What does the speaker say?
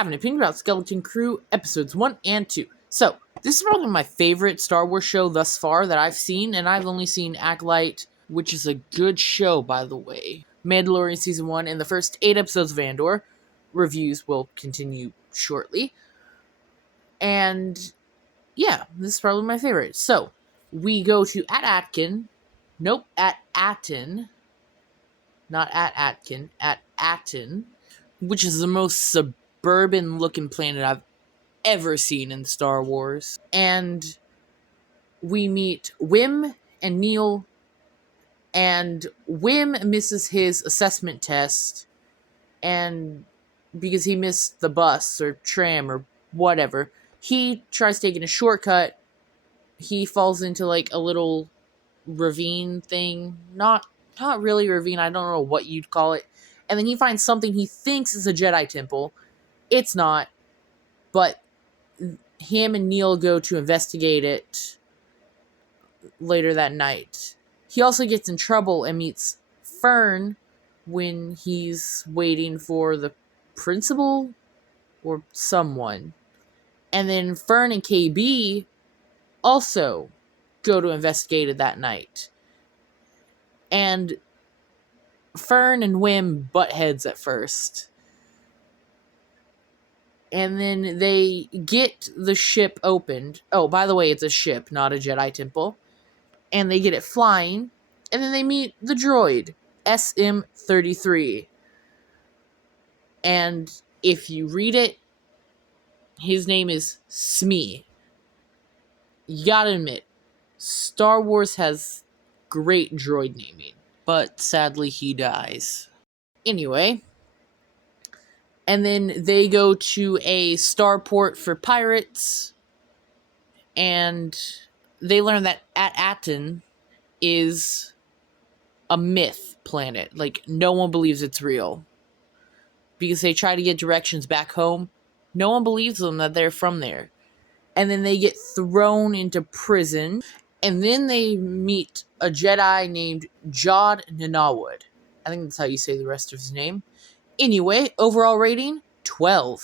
have an opinion about Skeleton Crew episodes 1 and 2. So, this is probably my favorite Star Wars show thus far that I've seen, and I've only seen Acolyte, which is a good show, by the way. Mandalorian Season 1 and the first 8 episodes of Andor. Reviews will continue shortly. And, yeah, this is probably my favorite. So, we go to at Atten, not at Atkin, at Atten, which is the most suburban-looking planet I've ever seen in Star Wars. And we meet Wim and Neil, and Wim misses his assessment test, and because he missed the bus or tram or whatever, he tries taking a shortcut. He falls into like a little ravine thing. Not really a ravine, I don't know what you'd call it. And then he finds something he thinks is a Jedi temple. It's not, but him and Neil go to investigate it later that night. He also gets in trouble and meets Fern when he's waiting for the principal or someone. And then Fern and KB also go to investigate it that night. And Fern and Wim butt heads at first. And then they get the ship opened. Oh, by the way, it's a ship, not a Jedi temple. And they get it flying. And then they meet the droid, SM-33. And if you read it, his name is Smee. You gotta admit, Star Wars has great droid naming. But sadly, he dies. Anyway. And then they go to a starport for pirates. And they learn that at Atten is a myth planet. Like, no one believes it's real. Because they try to get directions back home. No one believes them that they're from there. And then they get thrown into prison. And then they meet a Jedi named Jod Nanawood. I think that's how you say the rest of his name. Anyway, overall rating, 12.